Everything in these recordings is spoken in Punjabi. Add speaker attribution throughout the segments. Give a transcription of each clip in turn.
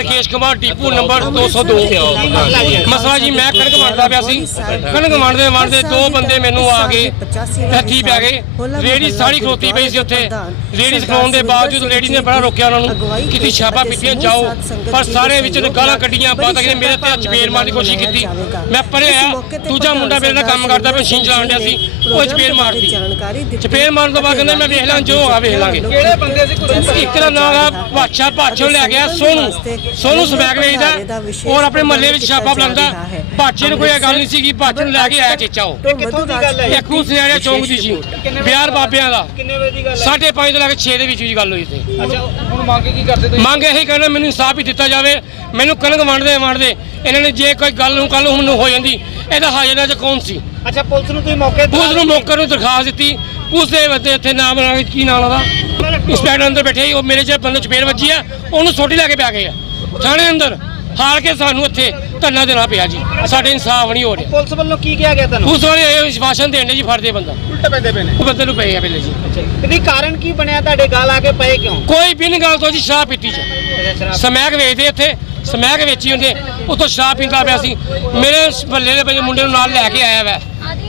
Speaker 1: ਰਕੇਸ਼ ਕੁਮਾਰ ਡੀਪੂ ਨੰਬਰ 202 ਮਸਲਾ ਜੀ ਮੈਂ ਕਣਕ ਵੰਡਦਾ ਪਿਆ ਸੀ। ਕਣਕ ਵੰਡਦੇ ਵੰਡਦੇ ਦੋ ਬੰਦੇ ਮੈਨੂੰ ਆ ਗਏ ਹੱਥੀ ਪੈ ਗਏ। ਰੇੜੀ ਸਾਰੀ ਖਲੋਤੀ ਪਈ ਸੀ ਉੱਥੇ। ਰੇੜੀ ਖਲੋਣ ਦੇ ਬਾਵਜੂਦ ਲੇਡੀ ਨੇ ਬੜਾ ਰੋਕਿਆ ਉਹਨਾਂ ਨੂੰ। ਕਿ ਤੁਸੀਂ ਛਾਪਾ ਪੀਤੀਆਂ ਜਾਓ। ਪਰ ਸਾਰੇ ਵਿੱਚ ਗਾਲਾਂ ਕੱਢੀਆਂ ਬਾਤ ਕਿ ਮੇਰੇ ਤੇ ਚਪੇੜ ਮਾਰਨ ਦੀ ਕੋਸ਼ਿਸ਼ ਕੀਤੀ। ਮੈਂ ਪਰੇ ਆਇਆ ਦੂਜਾ ਮੁੰਡਾ ਮੇਰੇ ਨਾਲ ਕੰਮ ਕਰਦਾ ਪਿਆ ਮਸ਼ੀਨ ਚਲਾਉਣ ਡਿਆ ਸੀ। ਉਹ ਚਪੇੜ ਮਾਰਦੀ ਚਪੇੜ ਮਾਰਨ ਤੋਂ ਬਾਅਦ ਕਹਿੰਦਾ ਮੈਂ ਵੇਖ ਲਾਂ ਜੋ ਆ ਵੇਖ ਲਾਂਗੇ।
Speaker 2: ਕਿਹੜੇ ਬੰਦੇ ਸੀ
Speaker 1: ਇੱਕ ਦਾ ਨਾਮ ਬਾਦਸ਼ਾਹ ਭਾਚੋ ਲੈ ਗਿਆ ਸੋਨੂ। ਸੋਨੂ ਸਮੈਕ ਵੇਚਦਾ ਔਰ ਆਪਣੇ ਮਹੱਲੇ ਵਿੱਚ ਛਾਪਾ ਬੁਲਾਉਂਦਾ ਬਾਚੇ ਨੂੰ ਕੋਈ ਗੱਲ ਨਹੀਂ ਸੀ ਕਿ ਬਾਚੇ ਨੂੰ ਲੈ ਕੇ ਆਇਆ ਚੇਚਾ ਉਹ
Speaker 2: ਕਿੱਥੋਂ ਦੀ ਗੱਲ ਹੈ
Speaker 1: ਇਹ ਖੂਹ ਸਿਆੜਿਆ ਚੌਂਕ ਦੀ ਸੀ। ਬਿਹਾਰ ਬਾਬਿਆਂ ਦਾ।
Speaker 2: ਕਿੰਨੇ ਵਜੇ ਦੀ ਗੱਲ ਹੈ?
Speaker 1: ਸਾਢੇ ਪੰਜ ਤੋਂ ਲੈ ਕੇ 6 ਦੇ ਵਿੱਚ ਵਿੱਚ ਗੱਲ ਹੋਈ ਸੀ।
Speaker 2: ਅੱਛਾ ਹੁਣ ਮੰਗ ਕੀ ਕਰਦੇ ਤੁਸੀਂ?
Speaker 1: ਮੰਗ ਇਹੀ ਕਰਨਾ ਮੈਨੂੰ ਇਨਸਾਫ ਹੀ ਦਿੱਤਾ ਜਾਵੇ। ਮੈਨੂੰ ਕਣਕ ਵੰਡਦੇ ਵੰਡਦੇ। ਇਹਨਾਂ ਨੇ ਜੇ ਕੋਈ ਗੱਲ ਨੂੰ ਕੱਲ ਨੂੰ ਮੈਨੂੰ ਹੋ ਜਾਂਦੀ ਇਹਦਾ ਹਾਜ਼ਰ ਚ ਕੌਣ ਸੀ?
Speaker 2: ਅੱਛਾ ਪੁਲਿਸ ਨੂੰ ਤੁਸੀਂ ਮੌਕੇ ਤੇ
Speaker 1: ਪੁਲਿਸ ਨੂੰ ਮੌਕੇ ਨੂੰ ਦਰਖਾਸਤ ਦਿੱਤੀ। ਪੁਲਿਸ ਦੇ ਬੰਦੇ ਇੱਥੇ ਨਾਮ ਕੇ ਕੀ ਨਾਮ ਉਹਦਾ? ਇੰਸਪੈਕਟਰ ਅੰਦਰ ਬੈਠੇ ਸੀ, ਉਹ ਮੇਰੇ ਚ ਬੰਦੇ ਚਪੇੜ ਵੱਜੀ ਆ ਉਹਨੂੰ ਸੋਟੀ ਲੈ ਕੇ ਪੈ ਗਏ ਆ। ਥਾਣੇ ਅੰਦਰ ਹਾਰ ਕੇ ਸਾਨੂੰ ਇੱਥੇ ਧਰਨਾ ਦੇਣਾ ਪਿਆ ਜੀ। ਸਾਡੇ ਇਨਸਾਫ ਨਹੀਂ ਹੋ ਰਿਹਾ।
Speaker 2: ਪੁਲਿਸ ਵੱਲੋਂ ਕੀ ਕਿਹਾ ਗਿਆ ਤੁਹਾਨੂੰ?
Speaker 1: ਪੁਲਿਸ ਵਾਲੇ ਇਹ ਵਿਸ਼ਵਾਸਨ ਦੇਣ ਦੇ ਜੀ ਫੜਦੇ ਬੰਦਾ।
Speaker 2: ਉਲਟ ਪੈਂਦੇ ਪਏ ਨੇ।
Speaker 1: ਉਹ ਬੰਦੇ ਨੂੰ ਪਏ ਆ ਪਹਿਲੇ ਜੀ।
Speaker 2: ਇਹਦੀ ਕਾਰਨ ਕੀ ਬਣਿਆ? ਤੁਹਾਡੇ ਗਾਲ ਆ ਕੇ ਪਏ ਕਿਉਂ?
Speaker 1: ਕੋਈ ਵੀ ਨਹੀਂ ਗੱਲ ਤੋਂ ਜੀ ਸ਼ਰਾਬ ਪੀਤੀ ਚ ਸਮੈਕ ਵੇਚਦੇ ਇੱਥੇ ਸਮੈਕ ਵੇਚੀ ਹੁੰਦੇ ਉਤੋਂ ਸ਼ਰਾਬ ਪੀਂਦਾ ਪਿਆ ਸੀ। ਮੇਰੇ ਮੱਲੇ ਦੇ ਬੰਦੇ ਮੁੰਡੇ ਨੂੰ ਨਾਲ ਲੈ ਕੇ ਆਇਆ ਵੈ।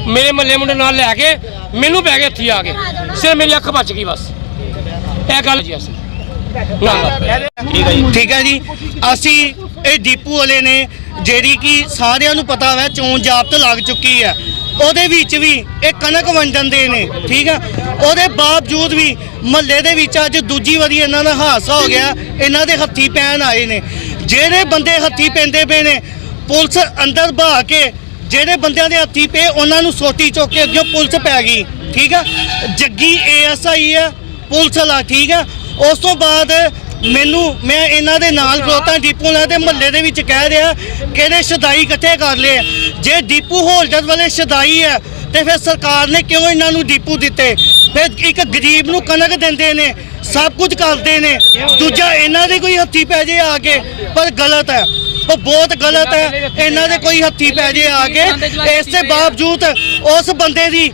Speaker 1: ਮੇਰੇ ਮੱਲੇ ਮੁੰਡੇ ਨਾਲ ਲੈ ਕੇ ਮੈਨੂੰ ਪੈ ਗਏ ਇੱਥੇ ਆ ਕੇ। ਸਿਰ ਮੇਰੀ ਅੱਖ ਬਚ ਗਈ ਬਸ। ਇਹ ਗੱਲ ਜੀ ਅਸੀਂ।
Speaker 3: ਠੀਕ ਹੈ ਜੀ। ਅਸੀਂ ਇਹ ਦੀਪੂ ਵਾਲੇ ਨੇ ਜਿਹੜੀ ਕਿ ਸਾਰਿਆਂ ਨੂੰ ਪਤਾ ਹੈ ਚੋਣ ਜਾਬਤ ਲੱਗ ਚੁੱਕੀ ਹੈ। ਉਹਦੇ ਵਿੱਚ ਵੀ ਇਹ ਕਣਕ ਵੰਡਣ ਦੇ ਨੇ, ਠੀਕ ਆ ਉਹਦੇ ਬਾਵਜੂਦ ਵੀ ਮਹੱਲੇ ਦੇ ਵਿੱਚ ਅੱਜ ਦੂਜੀ ਵਾਰੀ ਇਹਨਾਂ ਦਾ ਹਾਦਸਾ ਹੋ ਗਿਆ। ਇਹਨਾਂ ਦੇ ਹੱਥੀ ਪੈਣ ਆਏ ਨੇ। ਜਿਹੜੇ ਬੰਦੇ ਹੱਥੀ ਪੈਂਦੇ ਪਏ ਨੇ, ਪੁਲਿਸ ਅੰਦਰ ਬਹਾ ਕੇ ਜਿਹੜੇ ਬੰਦਿਆਂ ਦੇ ਹੱਥੀ ਪਏ, ਉਹਨਾਂ ਨੂੰ ਸੋਟੀ ਚੁੱਕ ਕੇ ਅੱਗੇ ਪੁਲਿਸ ਪੈ ਗਈ, ਠੀਕ ਆ ਜੱਗੀ ਏਐਸਆਈ ਆ ਪੁਲਿਸ ਵਾਲਾ ਠੀਕ ਆ? ਉਸ ਤੋਂ ਬਾਅਦ ਮੈਨੂੰ ਮੈਂ ਇਹਨਾਂ ਦੇ ਨਾਲ ਖਲੋਤਾ ਡਿਪੂ ਲੈ ਦੇ ਮਹੱਲੇ ਦੇ ਵਿੱਚ ਕਹਿ ਰਿਹਾ ਕਿਹੜੇ ਸ਼ਦਾਈ ਇਕੱਠੇ ਕਰ ਲਏ। ਜੇ ਡਿਪੂ ਹੋਲਡਰ ਵਾਲੇ ਸ਼ਦਾਈ ਆ ਤੇ ਫਿਰ ਸਰਕਾਰ ਨੇ ਕਿਉਂ ਇਹਨਾਂ ਨੂੰ ਡਿਪੂ ਦਿੱਤੇ? ਫਿਰ ਇੱਕ ਗਰੀਬ ਨੂੰ ਕਣਕ ਦਿੰਦੇ ਨੇ ਸਭ ਕੁਝ ਕਰਦੇ ਨੇ। ਦੂਜਾ ਇਹਨਾਂ ਦੇ ਕੋਈ ਹੱਥੀ ਪੈ ਜੇ ਆ ਕੇ ਪਰ ਗਲਤ ਹੈ ਉਹ ਬਹੁਤ ਗਲਤ ਹੈ ਇਹਨਾਂ ਦੇ ਕੋਈ ਹੱਥੀ ਪੈ ਜੇ ਆ ਕੇ ਇਸ ਦੇ ਬਾਵਜੂਦ ਉਸ ਬੰਦੇ ਦੀ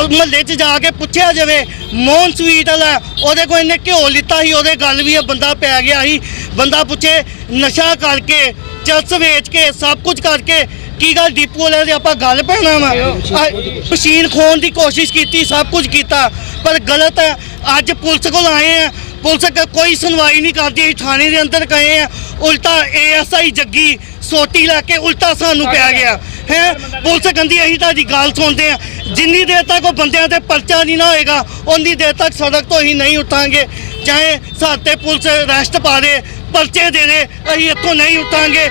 Speaker 3: ਮਹੱਲੇ 'ਚ ਜਾ ਕੇ ਪੁੱਛਿਆ ਜਾਵੇ ਮੋਹਨ ਸਵੀਟ ਵਾਲਾ ਉਹਦੇ ਕੋਲ ਇਹਨੇ ਘਿਓ ਲਿੱਤਾ ਸੀ ਉਹਦੇ ਗੱਲ ਵੀ ਇਹ ਬੰਦਾ ਪੈ ਗਿਆ ਸੀ। ਬੰਦਾ ਪੁੱਛੇ ਨਸ਼ਾ ਕਰਕੇ ਚਰਸ ਵੇਚ ਕੇ ਸਭ ਕੁਝ ਕਰਕੇ ਕੀ ਗੱਲ ਡਿਪੂ ਵਾਲਿਆਂ ਦੇ ਆਪਾਂ ਗੱਲ ਪੈਣਾ ਵਾ? ਆ, ਮਸ਼ੀਨ ਖੋਣ ਦੀ ਕੋਸ਼ਿਸ਼ ਕੀਤੀ ਸਭ ਕੁਝ ਕੀਤਾ ਪਰ ਗਲਤ ਹੈ ਅੱਜ ਪੁਲਿਸ ਕੋਲ ਆਏ ਆ ਪੁਲਿਸ ਕੋਈ ਸੁਣਵਾਈ ਨਹੀਂ ਕਰਦੀ ਅਸੀਂ ਥਾਣੇ ਦੇ ਅੰਦਰ ਗਏ ਆ ਉਲਟਾ ਏਐਸਆਈ ਜੱਗੀ ਸੋਟੀ ਲੈ ਕੇ ਉਲਟਾ ਸਾਨੂੰ ਪੈ ਗਿਆ। ਹੈ ਪੁਲਿਸ ਕਹਿੰਦੀ ਅਸੀਂ ਤੁਹਾਡੀ ਗੱਲ ਸੁਣਦੇ ਆ ਜਿੰਨੀ ਦੇਰ ਤੱਕ ਉਹ ਬੰਦਿਆਂ ਤੇ ਪਰਚਾ ਨਹੀਂ ਨਾ ਹੋਏਗਾ ਉਨੀ ਦੇਰ ਤੱਕ ਸੜਕ ਤੋਂ ਹੀ ਨਹੀਂ ਉਠਾਂਗੇ। ਚਾਹੇ ਸਾਡੇ ਪੁਲਿਸ ਅਰੈਸਟ ਪਾ ਦੇ ਪਰਚੇ ਦੇ ਦੇ ਅਸੀਂ ਇੱਥੋਂ ਨਹੀਂ ਉਠਾਂਗੇ।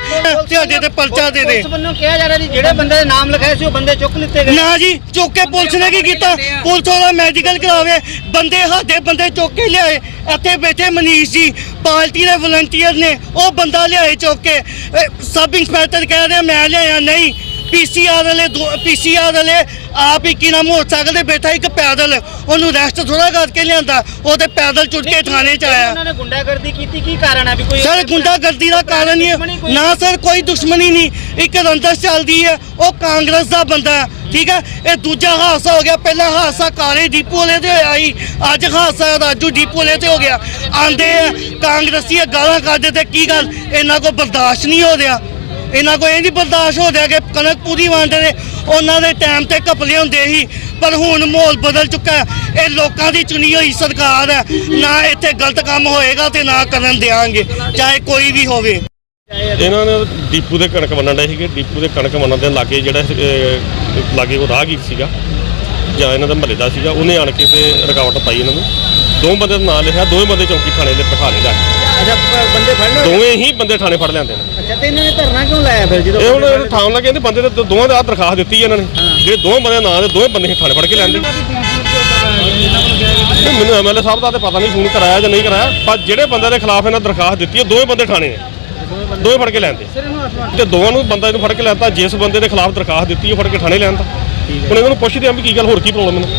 Speaker 3: ਤੁਹਾਡੇ ਤੇ ਪਰਚਾ ਦੇ ਦੇ।
Speaker 2: ਪੁਲਿਸ ਵੱਲੋਂ ਕਿਹਾ ਜਾ ਰਿਹਾ ਜੀ ਜਿਹੜੇ ਬੰਦੇ ਦੇ ਨਾਮ ਲਿਖਾਏ ਸੀ ਉਹ ਬੰਦੇ ਚੁੱਕ ਲਿੱਤੇ ਗਏ।
Speaker 3: ਨਾ ਜੀ ਚੁੱਕ ਕੇ ਪੁਲਿਸ ਨੇ ਕੀ ਕੀਤਾ? ਪੁਲਿਸ ਵਾਲਾ ਮੈਡੀਕਲ ਕਰਾਵੇ। ਬੰਦੇ ਸਾਡੇ ਬੰਦੇ ਚੁੱਕ ਕੇ ਲਿਆਏ। ਇੱਥੇ ਬੈਠੇ ਮਨੀਸ਼ ਜੀ ਪਾਰਟੀ ਦੇ ਵਲੰਟੀਅਰ ਨੇ ਉਹ ਬੰਦਾ ਲਿਆਏ ਚੁੱਕ ਕੇ। ਸਬ ਇੰਸਪੈਕਟਰ ਕਹਿ ਰਿਹਾ ਮੈਂ ਲਿਆਇਆ ਨਹੀਂ। ਪੀਸੀਆਰ ਵਾਲੇ ਪੀਸੀਆਰ ਵਾਲੇ ਆਪ ਹੀ ਕੀ ਨਾਮ ਮੋਟਰਸਾਈਕਲ ਤੇ ਬੈਠਾ ਇੱਕ ਪੈਦਲ। ਉਹਨੂੰ ਰੈਸਟ ਥੋੜਾ ਕਰਕੇ ਲਿਆਂਦਾ। ਉਹ ਤੇ ਪੈਦਲ ਚੁੱਕ ਕੇ ਥਾਣੇ ਚ ਆਇਆ।
Speaker 2: ਉਹਨਾਂ ਨੇ ਗੁੰਡਾਗਰਦੀ ਕੀਤੀ? ਕੀ ਕਾਰਨ ਹੈ ਵੀ ਕੋਈ
Speaker 3: ਸਰ ਗੁੰਡਾਗਰਦੀ ਦਾ ਕਾਰਨ ਹੀ ਨਾ ਸਰ ਕੋਈ ਦੁਸ਼ਮਣੀ ਨਹੀਂ। ਇੱਕ ਰੰਦਸ ਚੱਲਦੀ ਹੈ। ਉਹ ਕਾਂਗਰਸ ਦਾ ਬੰਦਾ ਠੀਕ ਹੈ? ਇਹ ਦੂਜਾ ਹਾਦਸਾ ਹੋ ਗਿਆ। ਪਹਿਲਾ ਹਾਦਸਾ ਕਾਲੇ ਡੀਪੂ ਵਾਲੇ ਤੇ ਹੋਇਆ ਸੀ। ਅੱਜ ਹਾਦਸਾ ਰਾਜੂ ਡੀਪੂ ਵਾਲੇ ਤੇ ਹੋ ਗਿਆ। ਆਂਦੇ ਆ ਕਾਂਗਰਸੀ ਗਾਲਾਂ ਕੱਢਦੇ ਤੇ ਕੀ ਗੱਲ? ਇਹਨਾਂ ਕੋ ਬਰਦਾਸ਼ਤ ਨਹੀਂ ਹੋ ਰਿਹਾ। ਇਹਨਾਂ ਕੋ ਇਹ ਨਹੀਂ ਬਰਦਾਸ਼ਤ ਹੋ ਰਿਹਾ ਕਿ ਕਣਕ ਪੂਰੀ ਵੰਡਦੇ ਨੇ ਉਹਨਾਂ ਦੇ ਟਾਈਮ ਤੇ ਘਪਲੇ ਹੁੰਦੇ ਸੀ, ਪਰ ਹੁਣ ਮਾਹੌਲ ਬਦਲ ਚੁੱਕਾ ਇਹ ਲੋਕਾਂ ਦੀ ਚੁਣੀ ਹੋਈ ਸਰਕਾਰ ਹੈ। ਨਾ ਇੱਥੇ ਗਲਤ ਕੰਮ ਹੋਏਗਾ ਤੇ ਨਾ ਕਰਨ ਦੇਵਾਂਗੇ ਚਾਹੇ ਕੋਈ ਵੀ ਹੋਵੇ।
Speaker 4: ਇਹਨਾਂ ਨੇ ਡੀਪੂ ਦੇ ਕਣਕ ਵੰਡਣ ਡਏ ਸੀਗੇ। ਡੀਪੂ ਦੇ ਕਣਕ ਵੰਡਣ ਦੇ ਲਾਗੇ ਜਿਹੜਾ ਲਾਗੇ ਉਹ ਰਾਹਗੀਰ ਸੀਗਾ, ਜਾਂ ਇਹਨਾਂ ਦਾ ਮਹੱਲੇ ਦਾ ਸੀਗਾ, ਉਹਨੇ ਆਣ ਕੇ ਤੇ ਰੁਕਾਵਟ ਪਾਈ ਇਹਨਾਂ ਨੂੰ। ਦੋ ਬੰਦੇ ਦਾ ਨਾਂ ਲਿਖਿਆ, ਦੋਵੇਂ ਬੰਦੇ ਚੌਂਕੀ ਥਾਣੇ ਦੇ ਬਿਠਾ ਜਾ ਕੇ।
Speaker 2: ਫੜ
Speaker 4: ਦੋਵੇਂ ਹੀ ਬੰਦੇ ਥਾਣੇ ਫੜ ਲਿਆਂਦੇ ਨੇ।
Speaker 2: ਅੱਛਾ ਤੇ ਇਹਨਾਂ ਨੇ ਧਰਨਾ ਕਿਉਂ ਲਾਇਆ ਫਿਰ ਜਦੋਂ
Speaker 4: ਇਹ ਹੁਣ ਥਾਣ ਲੱਗੇ ਕਹਿੰਦੇ ਬੰਦੇ ਤੇ ਦੋਵਾਂ ਦੇ ਦਰਖਾਸਤ ਦਿੱਤੀ ਇਹਨਾਂ ਨੇ। ਜਿਹੜੇ ਦੋਵੇਂ ਬੰਦੇ ਨਾਂ ਦੇ ਦੋਵੇਂ ਬੰਦੇ ਹੀ ਥਾਣੇ ਫੜ ਕੇ ਲੈਂਦੇ। ਮੈਨੂੰ ਐਮਐਲਏ ਸਾਹਿਬ ਦਾ ਤੇ ਪਤਾ ਨਹੀਂ ਫੋਨ ਕਰਾਇਆ ਜਾਂ ਨਹੀਂ ਕਰਾਇਆ ਪਰ ਜਿਹੜੇ ਬੰਦੇ ਦੇ ਖਿਲਾਫ ਇਹਨਾਂ ਦਰਖਾਸਤ ਦਿੱਤੀ ਹੈ ਦੋਵੇਂ ਬੰਦੇ ਥਾਣੇ ਨੇ। ਦੋਵੇਂ ਫੜ ਕੇ ਲੈਂਦੇ। ਤੇ ਦੋਵਾਂ ਨੂੰ ਬੰਦਾ ਇਹਨੂੰ ਫੜ ਕੇ ਲੈਂਦਾ ਜਿਸ ਬੰਦੇ ਦੇ ਖਿਲਾਫ ਦਰਖਾਸਤ ਦਿੱਤੀ ਉਹ ਫੜ ਕੇ ਥਾਣੇ ਲੈਂਦਾ। ਹੁਣ ਇਹਨਾਂ ਨੂੰ ਪੁੱਛਦੇ ਆ ਵੀ ਕੀ ਗੱਲ ਹੋਰ ਕੀ ਪ੍ਰੋਬਲਮ ਇਹਨੂੰ